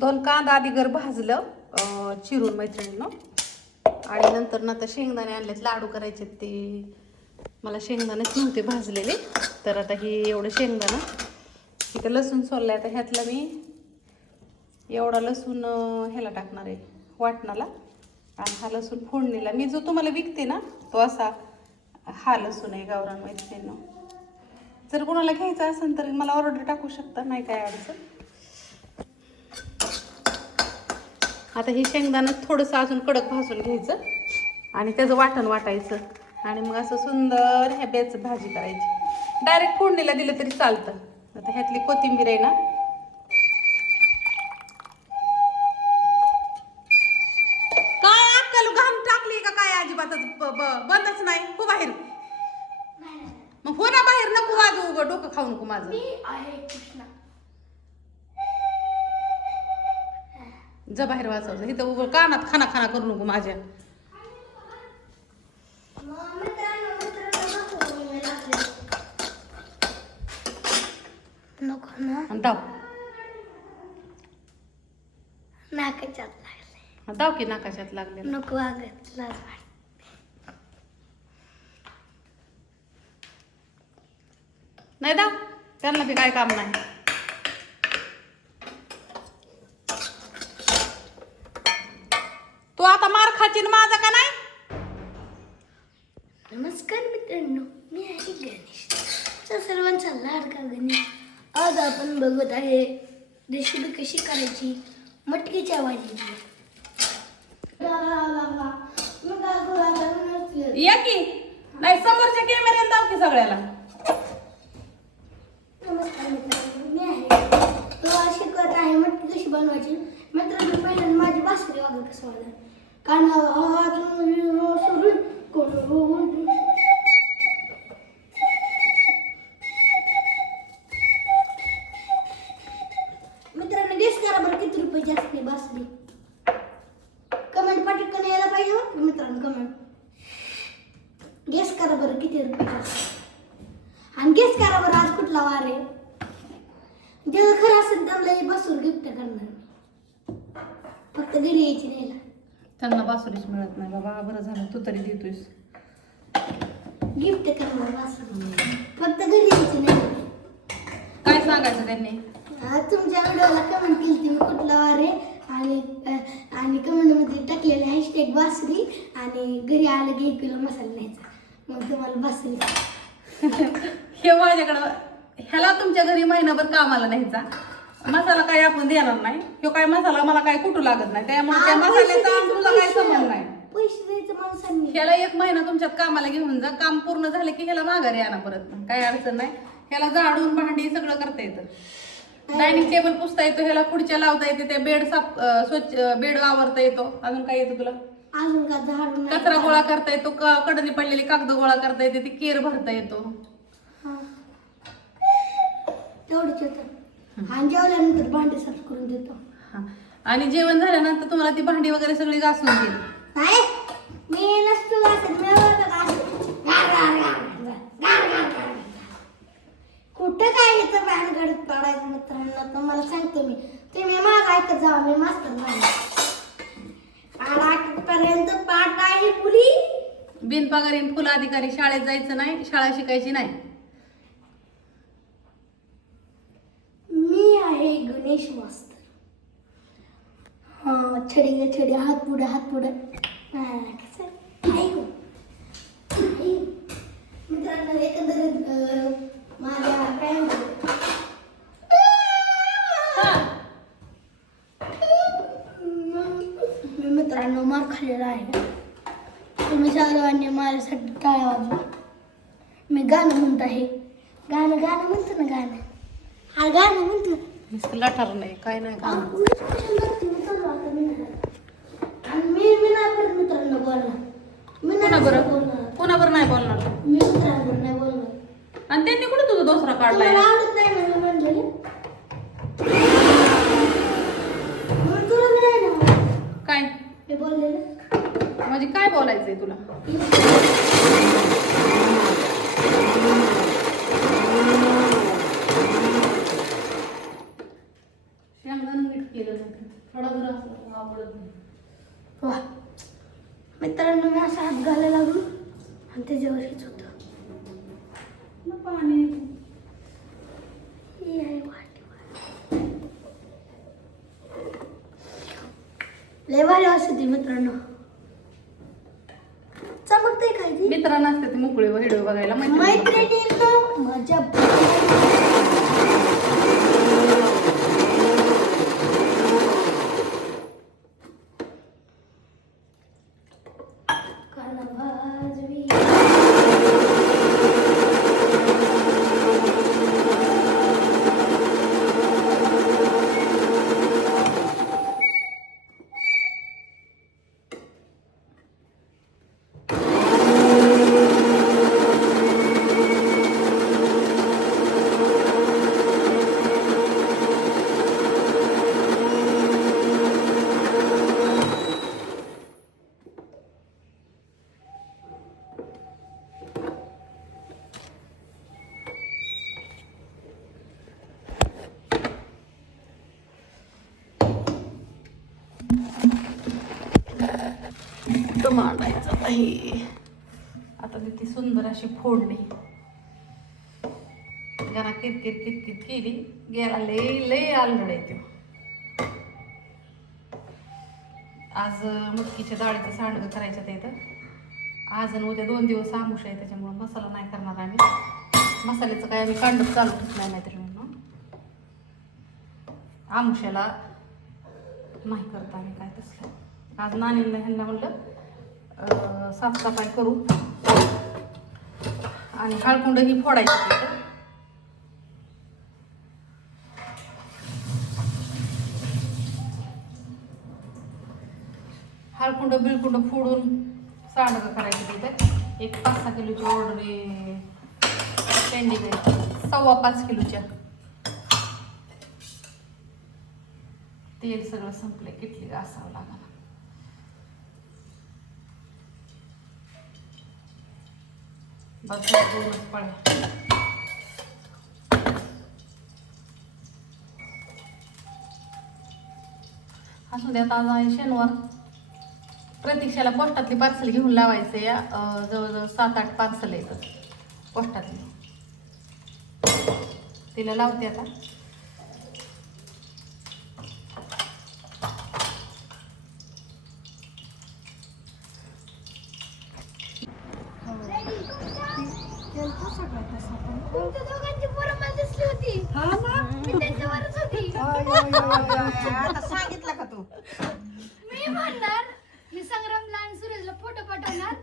2 कांदा आधी घर भाजलं चिरून मैत्रिणीनं. आणि नंतर ना आता शेंगदाणे आणलेत, लाडू करायचे ते. मला शेंगदाणेच नव्हते भाजलेले, तर आता हे एवढं शेंगदाणं. इथं लसूण सोललं. आता ह्यातलं मी एवढा लसूण ह्याला टाकणार आहे वाटणाला. आणि हा लसूण फोडणीला. मी जो तुम्हाला विकते ना तो असा हा लसूण आहे गावरान मैत्रिणीनं. जर कोणाला घ्यायचं असेल तर मला ऑर्डर टाकू शकता, नाही काय अडचण. आता हे शेंगदाणं थोडंसं अजून कडक भाजून घ्यायचं आणि त्याचं वाटण वाटायचं. आणि मग असं सुंदर ह्या बेच भाजी करायची. डायरेक्ट फोडणीला दिलं तरी चालतं. आता ह्यातली कोथिंबीर आहे ना, काय अक्कल घाम टाकली का काय? अजिबातच बंदच नाही. हो बाहेर, मग हो ना बाहेर. नको वाजू उगं, डोकं खाऊ नको माझं. जा बाहेर वाजवायचं. इथं उगं कानात खाना खाना करू नको माझ्या. नको ना, दाव नाकाच्यात लागले. दाव की नाकाशात लागले. नको वागत, लाज वाटते. नाही दाव, त्यांना बी काय काम नाही. तू आता मार खाचीन माझा का नाही? नमस्कार मित्रांनो, मी आहे गणेश, सर्वांचा लाडका गणेश. आज आपण बघत आहे रेसिपी कशी करायची मटकीच्या भाजीची. या की नाही, समोरच्या कॅमेऱ्यात दाव की सगळ्याला. नमस्कार मित्रांनो, मी आहे तो आज शिकवत आहे मटकी कशी बनवायची. मित्रांनो, पहिल्यांदा माझी बासरी वागत कसं वाजलं. मित्रांनो, गेस करा बरं किती रुपयाची असते बासरी. कमेंट पाठवून यायला पाहिजे बरं मित्रांनो. कमेंट गेस करा बरं किती रुपयाची असते. आणि गेस करा बरं आज कुठला वार आहे. ज्याला खरं असेल त्यांना बसून गिफ्ट करणार. फक्त घरी यायची न्यायला. त्यांना बासुरीच मिळत नाही बाबा. बरं झालं तू तरी देतोयस. गिफ्ट करणार बासुरी, फक्त घरी यायची नाही. काय सांगायचं त्यांनी? तुमच्या व्हिडिओला कमेंट केली ती मी कुठला वार आहे आणि कमेंटमध्ये टाकलेले हॅशटॅग बासरी आणि घरी आलं की 1 किलो मसाला न्यायचा. मग तुम्हाला बासरी. हे माझ्याकडं ह्याला तुमच्या घरी महिनाभर कामाला न्यायचा. मसाला काय आपण देणार नाही. तो काय मसाला मला काय कुठू लागत नाही. त्यामुळे त्या मसाल्याचा तुझा काय संबंध नाही. पैसे द्यायचं माणसांनी. ह्याला 1 महिना तुमच्यात कामाला घेऊन जा. काम पूर्ण झालं की ह्याला माघारी आणा परत. काय अडचण नाही. ह्याला झाडून भांडी सगळं करता येतं. डायनिंग टेबल पुसता येतो. ह्याला खुर्च्या लावता येते. त्या बेड साफ स्वच्छ बेड आवरता येतो. अजून काय येतं तुला? अजून का झाडून कचरा गोळा करता येतो. कडनी पडलेली कागद गोळा करता येते. ती केर भरता येतो. तेवढंच येतं. आणि जेवल्यानंतर भांडी साफ करून देतो. आणि जेवण झाल्यानंतर तुम्हाला ती भांडी वगैरे सगळी घासून देईल. नाही, मी नसतो घासत. मी कुठं काय येतं भानगडीत पडायचं मित्रांनो. तुम्हाला सांगते मी, तुम्ही माझं ऐकत जावा. मी मास्तर नाही. 8 पर्यंत पाठ आहे पुरी. बिनपगारी फुल अधिकारी. शाळेत जायचं नाही, शाळा शिकायची नाही. मी आहे गणेश मास्तर. छडी छडी, हात पुढे हात पुढे. मित्रांनो, एकंदरीत माझ्या काय मी मित्रांनो मार खाल्लेला आहे. तुम्ही सर्वांनी माझ्यासाठी टाळ्या वाजवा. मी गाणं म्हणत आहे. गाणं म्हणतो ना. गाणं गाणं म्हणतो. लठार नाही काय नाही. आणि मी नाही परत मित्रांनो बोलणार. मी कोणाबरोबर नाही बोलणार. मी मित्रांबरोबर नाही बोलणार. आणि त्यांनी कुठे तुझा दुसरा काढलाय? मला आवडत नाही ना मी म्हणलेले. तुला नाही ना काय मी बोललेलं. म्हणजे काय बोलायचंय तुला? शेंगदाणा नीट केलं नाही. मित्रांनो मी असा हात घालायला लागलो आणि त्याच्यावर हेच होतं पाणी ही आहे वाटी. लय भारी असते ती मित्रांनो. चमकते काय ती मित्रांना असते ते मोकळे व्हिडिओ बघायला मैत्रिणींनो माझ्या मांडायचं नाही. आता ती सुंदर अशी फोडणी जरा किरकिर किरकिर केली गेला लय लय आलगड येते. आज मटकीच्या डाळीचं सांडगं करायचं ते इथं. आज आणि उद्या 2 दिवस आमुष आहे त्याच्यामुळे मसाला नाही करणार आम्ही. मसाल्याचं काय आम्ही कांडप चालू ठेवत नाही नाहीतरी म्हणून आमुष्याला नाही करत आम्ही काय तसलं. आज नानीला ह्यांना म्हणलं साफसफाई करू आणि हळकुंड ही फोडायची तिथं. हळकुंड बिळकुंड फोडून सांडगं करायचं तिथे. एक 5-6 किलोची ऑर्डर आहे पेंडिंग आहे. 5.25 किलोच्या. तेल सगळं संपलंय. किटली घासावं लागलं. बस 2च पळ्या. असू द्या. आज आहे शनिवार. प्रतीक्षाला पोस्टातली पार्सल घेऊन लावायचं या. जवळजवळ 7-8 पार्सल येतात पोस्टातली. तिला लावते आता. तुमच्या दोघांची पोरं मला दिसली होती. मी त्यांच्यावरच होती. आता सांगितलं का तू? मी म्हणणार मी संग्रामला आणि सुरेशला फोटो पाठवणार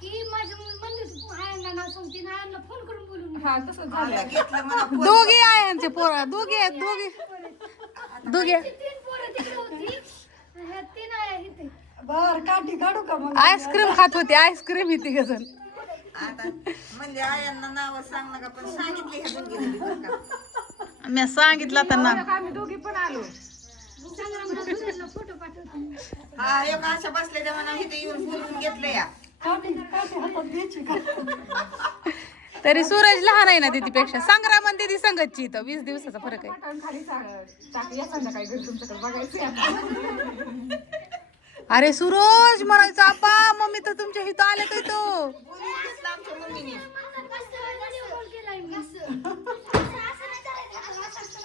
की माझ्या मंदिर आयांना नाव सांगते ना आयांना फोन करून बोलून हा तसं आता घेतलं मला फोन. दोघी आहे यांचे पोरं. दोघी आहेत. दोघी तीन पोरं तिकडे होती. ह्या 3 आया इथे. बर काठी काढू का मग? आईस्क्रीम खात होती. आईस्क्रीम ही तिघ जण. आता म्हणजे आयांना नाव सांग नका पण सांगितले ह्या दोघींनी बरं का? मी सांगितलं त्यांना. आम्ही दोघी पण आलो. संग्रामला सुरेशला फोटो पाठवतो. हा एक अशा बसल्या त्या म्हणा इथे येऊन बोलून घेतलं या. तरी सूरज लहान आहे ना दीदीपेक्षा. संग्राम आणि दीदी संगतची इथं 20 दिवसाचा फरक आहे. अरे सूरज म्हणायचं आपा मम्मी तर तुमच्या इथं आले काय तो. बोलून घेतलं आमच्या मम्मीने.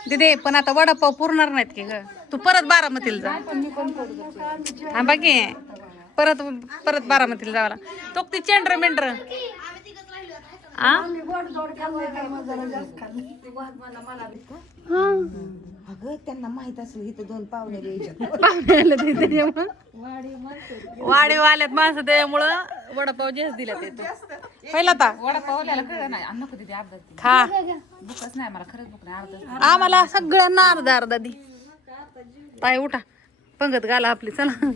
दीदी पण आता वडापाव पुरणार नाहीत की ग. तू परत बारामतीला जा. हा बाकी परत परत बारामतीला जावं लागतं. तो ती चेंडर मेंढर अगं त्यांना माहित असेल इथं 2 पाहुणे यायच्यात. वाडी आल्यात माणसं त्यामुळं वडापाव जास्त दिला ते पहिला आता वडापावल्याला कळलं नाही अन्न कधी अर्धा खा. बुकच नाही मला खरंच बुक नाही अर्धा. आम्हाला सगळ्यांना अर्धा अर्धा दी. ताई उठा पंगत घाला आपली चला.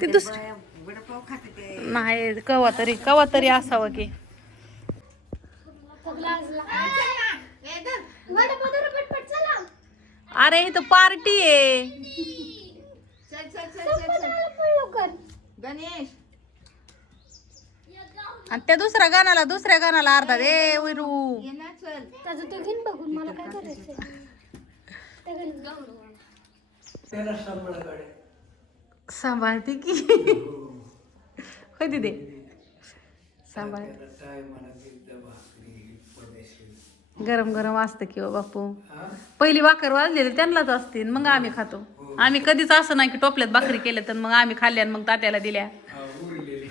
ते दुसरं वडापाव खाते ते. नाही कवा तरी असावं की. अरे इथं पार्टी आहे. गणेश आणि त्या दुसऱ्या गाण्याला अर्धा दे विरू. ये ना चल. त्याचं तो घेऊन बघून मला काय करायचं. सांभाळते की होय दिदे सांभाळ गरम गरम असतं की हो बापू पहिली भाकर वाजलेली त्यांनाच असते मग आम्ही खातो आम्ही कधीच असं नाही की टोपल्यात भाकरी केल्या तर मग आम्ही खाल्ल्या आणि मग तात्याला दिल्या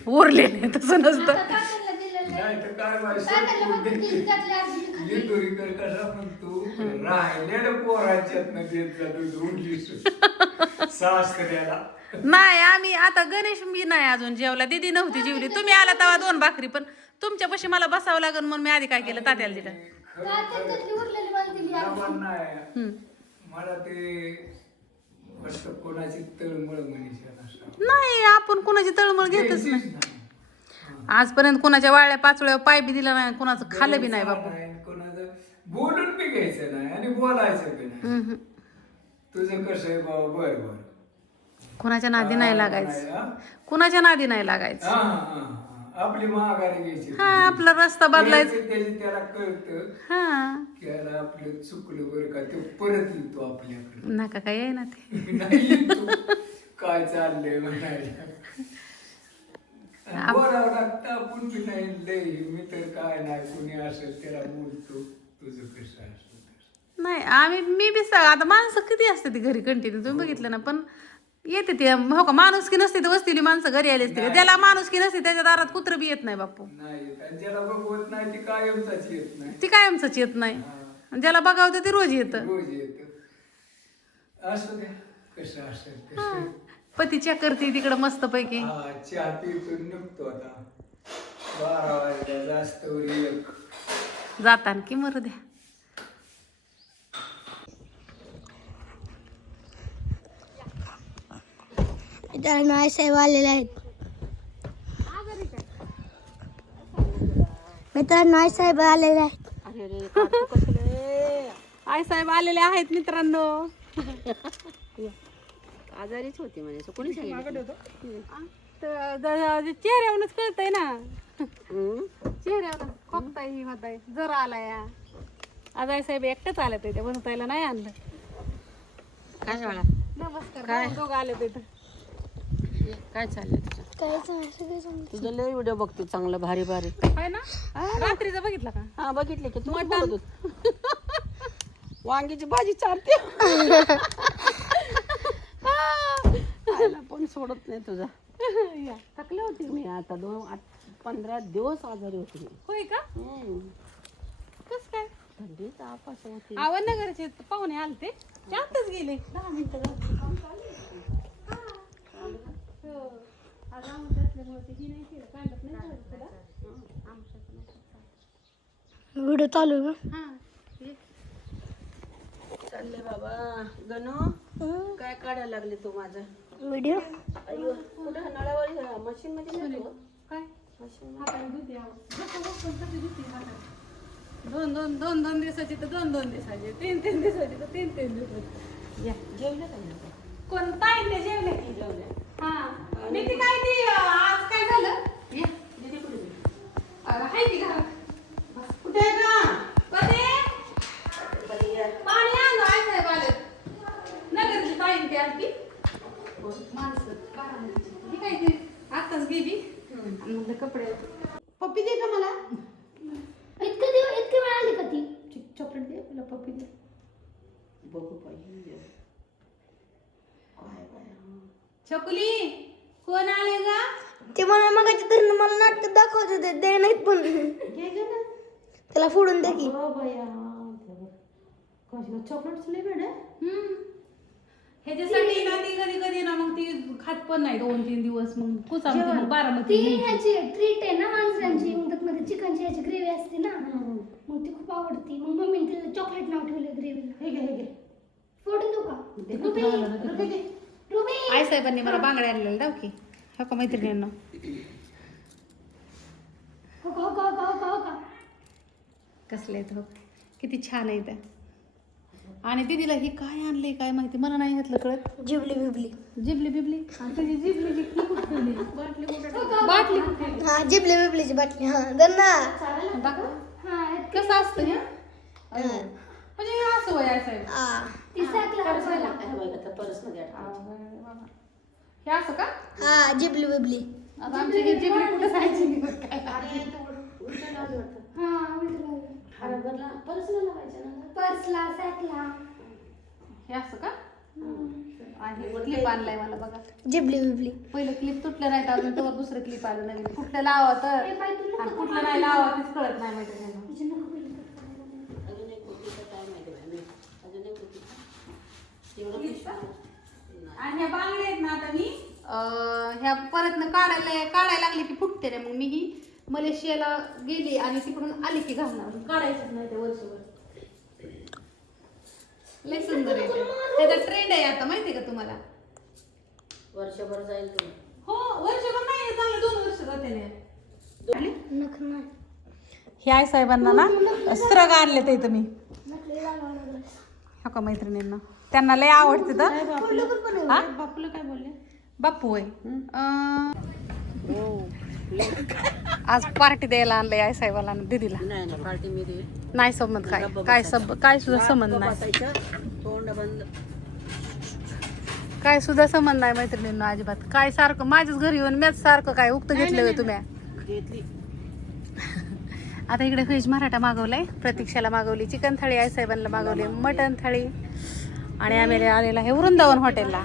उरलेले तसं नसतं तात्याला दिलेलं आहे. नाही तर काय तात्याला फक्त दिली, त्यातली अर्धी मी खाल्ली. लिंदोरीकर कसा म्हणतो राहिलेलं पोराच्यातनं देत जातो उरलीस सासऱ्याला नाही आम्ही आता गणेश मी नाही अजून जेवला दीदी नव्हती जेवली तुम्ही आला तेव्हा 2 भाकरी पण तुमच्यापाशी मला बसावं लागेल म्हणून मी आधी काय केलं तात्याला दिलं तात्याला त्यातली उरलेली मला दिली अर्धी. आम्हाला नाही मला ते वाटतं कोणाची तळमळ मनीषा नसतं नाही आपण कुणाची तळमळ घेतच नाही आजपर्यंत कुणाच्या वाळ्या पाचोळ्या पाय बी दिला नाही कुणाचं खाल्लं बी नाही बापू कोणाचं बोलून बी घ्यायचं नाही आणि बोलायचं बी नाही तुझं कसं आहे बाबा बर बर कुणाच्या नादी नाही लागायचं कुणाच्या नादी नाही लागायचं आपली महागारी घ्यायची हा आपला रस्ता बदलायचा त्याची त्याला कळतं हा की याला आपलं चुकलं बरं का ते परत येतो आपल्याकडे नका काय आहे ना ते नाही येतो. काय चाललंय म्हणायला बोलावं लागतं आपण बी नाही लय मी तर काय नाही कुणी असेल त्याला बोलतो तुझं कसं असं नाही आम्ही मी बी आता माणसं किती असते ती घरी कंटिन्यू तुम्ही बघितलं ना पण येते ते हो का माणुसकी नसते तर वस्तीली माणसं घरी आली असते ज्याला माणुसकी नसते त्याच्या दारात कुत्र बी येत नाही बापू नाही येत. आणि ज्याला बघवत नाही ती कायमचाच येत नाही ती कायमच येत नाही आणि ज्याला बघावतं ते रोज येतं रोज येत असं द्या कसं असेल तसं पती चेक करते तिकडं मस्त पैकी हा चहा पितो निघतो आता 12 वाजता जास्त वर एक जाताना की मरू द्या मित्रांनो आई साहेब आलेले आहेत मित्रांनो आई साहेब आलेले आहेत आई साहेब आलेले आहेत मित्रांनो आजारीच होती म्हणे कोणी सांगितलं चेहऱ्यावरूनच कळतंय ना चेहऱ्यावर खोकताय ही होताय जर आलाय आज आई साहेब एकटेच आले ते बनतायला नाही आणलं काय बाळा नमस्कार दोघं आले ते काय चाललंय तुझं तुझं लय व्हिडिओ बघते चांगलं भारी भारी आहे ना रात्रीचा बघितला का हा बघितले की तू बोलत होती. वांगीची भाजी चालते खायला पण सोडत नाही तुझा थकले होती मी आता 15 दिवस आजारी होती मी. होय का कस काय थंडी ताप असं होती आवडनगरचे पाहुणे आलते ते आताच गेले 10 मिनिटं व्हिडिओ चालू आहे का? चालले बाबा गणू काय काढायला लागले तू माझं व्हिडिओ अय्यो कुठं नळावर मशीन मध्ये नाही तू? काय मशीन दोन दिवसाची तर दोन दिवसाची 3 दिवसाची तर 3 दिवसाची या जेवलं काय नव्हतं कोणता इंडे जेवले की जेवले हा मी ती काय ती आज काय झालं दीदी कुठे गेली? हाय ती घरात कुठे आहे का कधी कधी या? पाणी आणलं आई साहेब आले नगरची ताईन ती आलती माणसं बारामतीची ही काय ती आताच गेली आणि म्हणलं कपडे पप्पी दे का मला इतके वेळ आली का ती चॉकलेट दे मला पप्पी दे बघू पाहिजे काय बाय छकुली कोण आले गा ते मला मगाच्या धरणं मला नाटक दाखवत होते ते नाहीत पण घे ग ना त्याला फोडून द्या की हो बया कशी चॉकलेट्स लय भेट ह्याच्यासाठी ना ती कधी कधी ना मग ती खात पण नाही 2-3 दिवस मग कुचामती मग ती बारामती ह्याची ट्रीट आहे ना माणसांची मग त्यामध्ये चिकनची ह्याची ग्रेव्ही असते ना मग ती खूप आवडते मग मम्मीने तिला चॉकलेट नाव ठेवलं ग्रेव्हीला हे घे फोडून देऊ का रुबी आई साहेबांनी मला बांगड्या आणलेल्या दाव की हो का मैत्रिणींना हो का हो का हो का हो का हो का कसले आहेत हो किती छान आहे त्या आणि दीदीला ही काय आणले काय माहिती मला नाही घातलं कळत जिबली बिबली जिबली बिबली आणि त्याची जिबलीची ही कुठे ठेवली बाटली कुठे ठेवली? हा जिबली बिबलीची बाटली हा दर ना दाखव हा कसं असतं हे म्हणजे हे असं वय आहे साहेब ती साकला आता परस मध्ये हे असं का हा जिबली बिबली आता आमची ही जिबली कुठं जायची नाही बरं काय. पर्सला सॅकला हे असं का आणि क्लिप आणलाय मला बघा. जिबली बिबली पहिलं क्लिप तुटलं नाही तर अजून तेव्हा दुसरं क्लिप आलं नवीन. कुठलं लावा तर आणि कुठलं नाही लावा तेच कळत नाही माहिती नाही. अजून एक होती तर काय माहिती बाई मी. अजून एक होती तेवढं पिशवी. आणि ह्या बांगड्या आहेत ना आता मी ह्या परत काढायला लागली की फुटते रे. मग मी ही मलेशियाला गेली आणि तिकडून आली की घालणार. काढायचंच नाही ते वर्षभर. लय सुंदर आहे ते. त्याचा ट्रेंड आहे आता माहिती का तुम्हाला. वर्षभर जाईल तुम्ही. हो वर्षभर नाही चांगलं 2 वर्ष जाते. नख नाही हे आई साहेबांना ना स्त्रग आणले ते इथं मी. नखले लावावं लागलं. हो का मैत्रिणींना त्यांना लय आवडते तर. हा? बापूला काय बोलले? बाप्पू होय. आज पार्टी द्यायला आणलंय आई साहेबाला आणि दीदीला. नाही नाही पार्टी मी देईल. नाही संबंध काय काय सुद्धा संबंध नाही. बसायचं तोंड बंद. काय सुद्धा संबंध नाही मैत्रिणींना अजिबात. काय सारखं माझ्याच घरी येऊन मॅच सारखं काय उक्त घेतलं होय तुम्ही. घेतली. आता इकडे व्हेज मराठा मागवलाय. प्रतीक्षाला मागवली चिकन थाळी. आई साहेबांना मागवली मटन थाळी. आणि आम्ही आलेला हे वृंदावन हॉटेलला.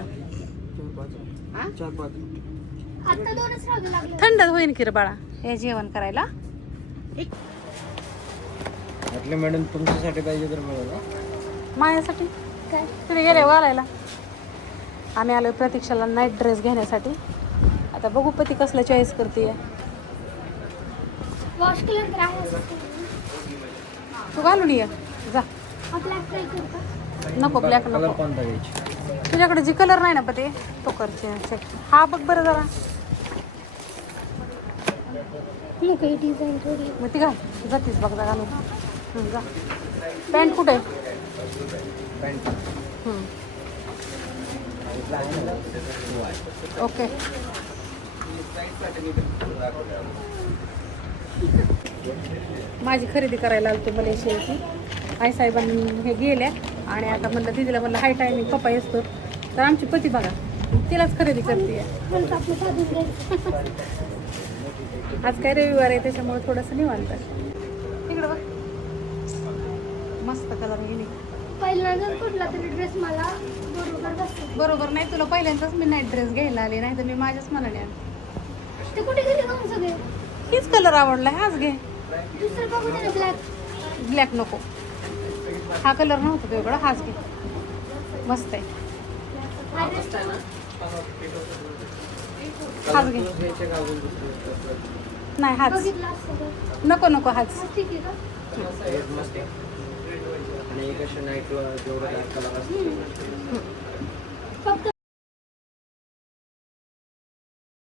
आता 2च राहू लागले. थंड होईन की रे बाळा हे जेवण करायला. म्हटलं मॅडम तुमच्यासाठी पाहिजे तर मिळेल ना. माझ्यासाठी काय तिथे गेले घालायला. आम्ही आलो प्रतीक्षाला नाईट ड्रेस घेण्यासाठी. आता बघू पती कसलं चॉईस करते. वॉश केलं तर आहे असं. तू घालून ये जा. आपला फ्राय करता नको ब्लॅक कलर नको. कोणता घ्यायची? तुझ्याकडे जी कलर नाही ना पते तो करचे चेक. हा बघ बरं जरा. नको ही डिझाईन थोडी मग ती घाल जातीस बघ जा घालून. जा. पॅन्ट कुठे आहे? Pant okay. माझी खरेदी करायला आलते मलेशियाची. आई साहेबांनी हे गेल्या आणि आता म्हणलं दीदीला म्हणलं हाय टायमिंग पप्पा येतो तर आमची पती बघा तिलाच खरेदी करते. म्हणून आपलं साधून घ्यायचं. आज काय रविवार आहे त्याच्यामुळे थोडंसं निवांत. इकडं बघ मस्त कलर आहे. पहिल्यांदाच कुठला तरी ड्रेस मला बरोबर बसतो. बरोबर नाही तुला पहिल्यांदाच मी नाईट ड्रेस घ्यायला आले नाही तर मी माझ्याच मनाने आले. ते कुठे गेले जाऊन सगळे. हीच कलर आवडला हाच घे. दुसरं बघू दे ना ब्लॅक. ब्लॅक नको. हा कलर नव्हता वेगळा हाच घे मस्त आहे. हाच घे. नाही हाच बघितलं असतं तर. नको नको हाच. ठीक आहे का मस्त आहे. आणि एक अशा नाईटला जेवढं डार्क कलर असतो फक्त